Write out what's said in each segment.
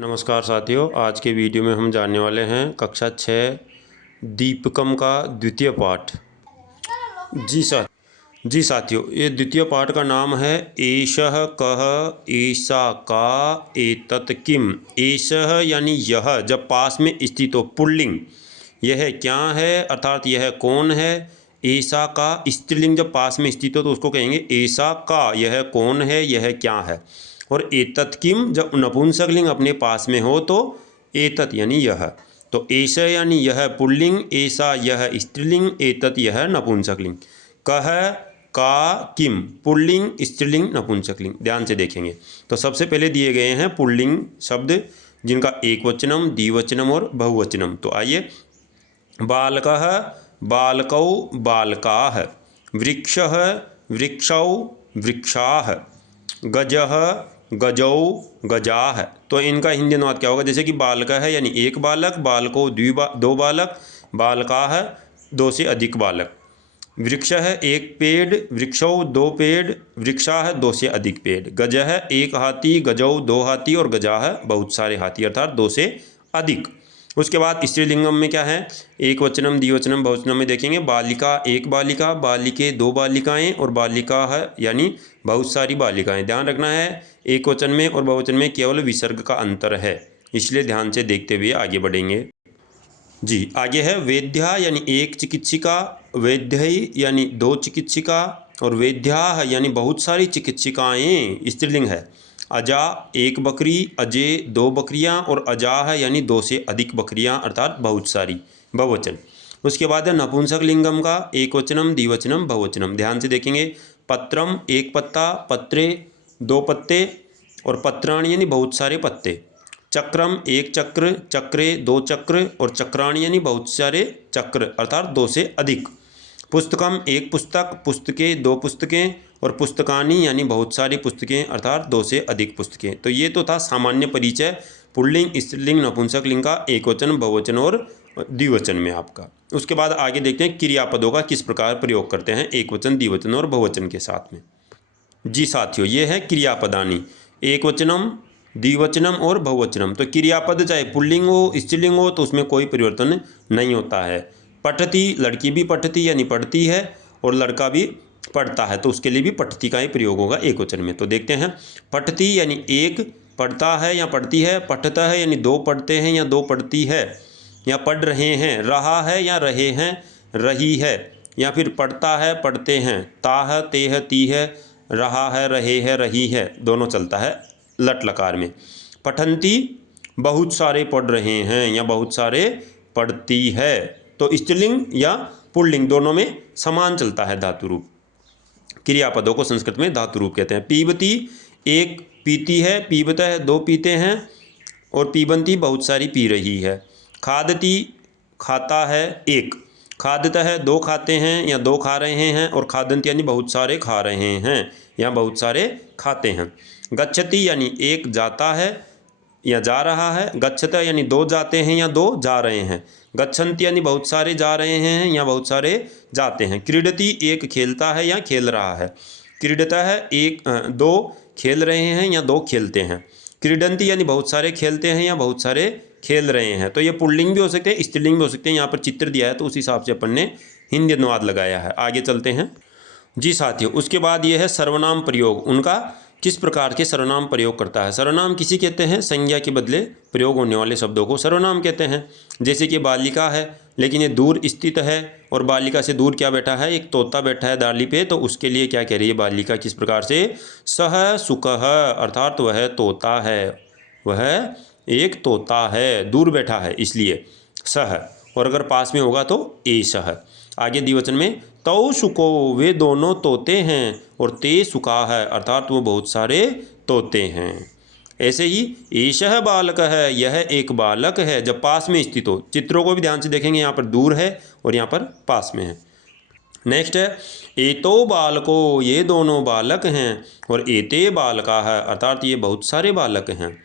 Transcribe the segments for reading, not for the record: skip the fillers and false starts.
नमस्कार साथियों, आज के वीडियो में हम जानने वाले हैं कक्षा 6 दीपकम का द्वितीय पाठ। जी साथियों, ये द्वितीय पाठ का नाम है एषः कः एषा का एतत् किम। एषः यानी यह, जब पास में स्थित हो पुल्लिंग, यह क्या है अर्थात यह कौन है। ऐसा का स्त्रीलिंग जब पास में स्थित हो तो उसको कहेंगे ऐसा का, यह कौन है, यह क्या है। और एतत् किम जब नपुंसकलिंग अपने पास में हो तो एतत् यानी यह। तो ऐसा यानी यह पुल्लिंग, ऐसा यह स्त्रीलिंग, एतत् यह नपुंसकलिंग। कह का किम पुल्लिंग स्त्रीलिंग नपुंसकलिंग। ध्यान से देखेंगे तो सबसे पहले दिए गए हैं पुल्लिंग शब्द जिनका एक वचनम, द्विवचनम और बहुवचनम। तो आइए, बालकः बालकौ बालकाः, वृक्षः वृक्षौ वृक्षाः, गजः गजौ गजाः। तो इनका हिंदी अनुवाद क्या होगा? जैसे कि बालक है यानी एक बालक, बालको दो बालक, बालकाः दो से अधिक बालक, वृक्ष है एक पेड़, वृक्षौ दो पेड़, वृक्षाः दो से अधिक पेड़, गज है एक हाथी, गजौ दो हाथी और गजाः बहुत सारे हाथी अर्थात दो से अधिक। उसके बाद स्त्रीलिंगम में क्या है? एक वचनम, द्विवचनम, बहुवचनम में देखेंगे बालिका एक बालिका, बालिके दो बालिकाएं और बालिका है यानी बहुत सारी बालिकाएं। ध्यान रखना है एक वचन में और बहुवचन में केवल विसर्ग का अंतर है, इसलिए ध्यान से देखते हुए आगे बढ़ेंगे। जी आगे है वैद्या यानी एक चिकित्सिका, वैद्यई यानी दो चिकित्सिका और वैद्याः यानी बहुत सारी चिकित्सिकाएं स्त्रीलिंग है। अजा एक बकरी, अजे दो बकरियां और अजाः यानी दो से अधिक बकरियां अर्थात बहुत सारी, बहुवचन। उसके बाद है नपुंसक लिंगम का एक वचनम, द्विवचनम, बहुवचनम। ध्यान से देखेंगे पत्रम एक पत्ता, पत्रे दो पत्ते और पत्राणि यानी बहुत सारे पत्ते। चक्रम एक चक्र, चक्रे दो चक्र और चक्राणी यानी बहुत सारे चक्र अर्थात दो से अधिक। पुस्तकम एक पुस्तक, पुस्तकें दो पुस्तकें और पुस्तकानी यानी बहुत सारी पुस्तकें अर्थात दो से अधिक पुस्तकें। तो ये तो था सामान्य परिचय पुल्लिंग स्त्रीलिंग नपुंसकलिंग का एक वचन, बहुवचन और द्विवचन में आपका। उसके बाद आगे देखते हैं क्रियापदों का किस प्रकार प्रयोग करते हैं एक वचन, द्विवचन और बहुवचन के साथ में। जी साथियों, ये है क्रियापदानी एक वचनम, द्विवचनम और बहुवचनम। तो क्रियापद चाहे पुल्लिंग हो स्त्रीलिंग हो तो उसमें कोई परिवर्तन नहीं होता है। पठती लड़की भी पठती यानी पढ़ती है और लड़का भी पढ़ता है तो उसके लिए भी पठती का ही प्रयोग होगा एक वचन में। तो देखते हैं पठती यानी एक पढ़ता है या पढ़ती है, पठता है यानी दो पढ़ते हैं या दो पढ़ती है या पढ़ रहे हैं, रहा है या रहे हैं, रही है या फिर पढ़ता है पढ़ते हैं, ताह तेह ती है, रहा है रहे है रही है, दोनों चलता है लट लकार में। पठंती बहुत सारे पढ़ रहे हैं या बहुत सारे पढ़ती है। तो स्त्रीलिंग या पुल्लिंग दोनों में समान चलता है धातु रूप। क्रियापदों को संस्कृत में धातु रूप कहते हैं। पीबती एक पीती है, पीबता है दो पीते हैं और पीबंती बहुत सारी पी रही है। खादती खाता है एक, खादता है दो खाते हैं या दो खा रहे हैं और खादंत यानी बहुत सारे खा रहे हैं या बहुत सारे खाते हैं। गच्छति यानी एक जाता है या जा रहा है, गच्छता यानी दो जाते हैं या दो जा रहे हैं, गच्छन्ति यानी बहुत सारे जा रहे हैं या बहुत सारे जाते हैं। क्रीडति एक खेलता है या खेल रहा है, क्रीडता है एक दो खेल रहे हैं या दो खेलते हैं, क्रीडंती यानी बहुत सारे खेलते हैं या बहुत सारे खेल रहे हैं। तो ये पुल्लिंग भी हो सकते हैं स्त्रीलिंग भी हो सकते हैं। यहाँ पर चित्र दिया है तो उस हिसाब से अपन ने हिंदी अनुवाद लगाया है। आगे चलते हैं। जी साथियों, उसके बाद ये है सर्वनाम प्रयोग। उनका किस प्रकार के सर्वनाम प्रयोग करता है। सर्वनाम किसी कहते हैं संज्ञा के बदले प्रयोग होने वाले शब्दों को सर्वनाम कहते हैं। जैसे कि बालिका है लेकिन ये दूर स्थित है और बालिका से दूर क्या बैठा है, एक तोता बैठा है डाली पे, तो उसके लिए क्या कह रही है बालिका किस प्रकार से, सह सुकह अर्थात वह तोता है, वह एक तोता है, दूर बैठा है इसलिए सह, और अगर पास में होगा तो एषः। आगे द्विवचन में तौ सुको वे दोनों तोते हैं और ते सुका है अर्थात वो बहुत सारे तोते हैं। ऐसे ही एषः बालक है, यह एक बालक है जब पास में स्थित हो। चित्रों को भी ध्यान से देखेंगे, यहाँ पर दूर है और यहाँ पर पास में है। नेक्स्ट है एतो बालको, ये दोनों बालक हैं और एते बालका है अर्थात ये बहुत सारे बालक हैं।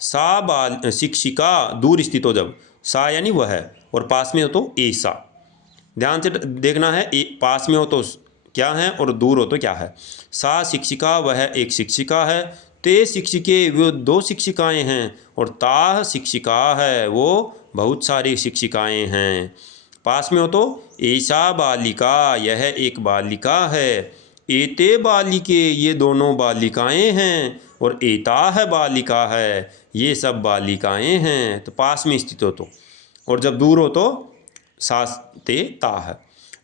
सा शिक्षिका दूर स्थित हो जब, सा यानी वह है और पास में हो तो ऐसा। ध्यान से देखना है पास में हो तो क्या है और दूर हो तो क्या है। सा शिक्षिका वह एक शिक्षिका है, ते शिक्षिके वो 2 शिक्षिकाएं हैं, और ताह शिक्षिका है वो बहुत सारी शिक्षिकाएं हैं। पास में हो तो ऐसा बालिका यह एक बालिका है, एते बालिके ये दोनों बालिकाएं हैं, और एताह बालिका है ये सब बालिकाएं हैं। तो पास में स्थित हो तो, और जब दूर हो तो सास ते ताह।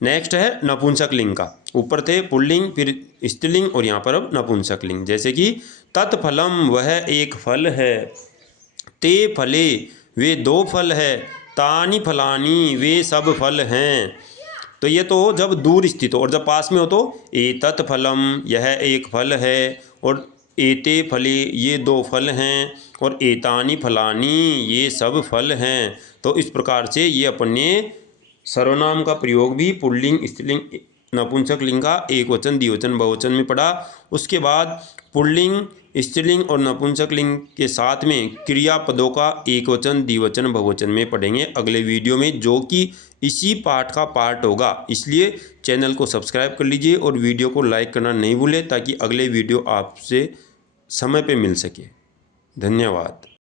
नेक्स्ट है नपुंसक लिंग का। ऊपर थे पुल्लिंग, फिर स्त्रीलिंग, और यहाँ पर अब नपुंसक लिंग। जैसे कि तत्फलम वह एक फल है, ते फले वे 2 फल है, तानि फलानी वे सब फल हैं। तो ये तो जब दूर स्थित हो, और जब पास में हो तो एतत् फलम यह एक फल है, और एते फले ये 2 फल हैं, और एतानि फलानी ये सब फल हैं। तो इस प्रकार से ये अपने सर्वनाम का प्रयोग भी पुल्लिंग, स्त्रीलिंग, नपुंसक लिंग का एक वचन, द्विवचन, बहुवचन में पढ़ा। उसके बाद पुल्लिंग, स्त्रीलिंग और नपुंसक लिंग के साथ में क्रियापदों का एक वचन, द्विवचन, बहुवचन में पढ़ेंगे अगले वीडियो में, जो कि इसी पाठ का पार्ट होगा। इसलिए चैनल को सब्सक्राइब कर लीजिए और वीडियो को लाइक करना नहीं भूलें, ताकि अगले वीडियो आपसे समय पे मिल सके। धन्यवाद।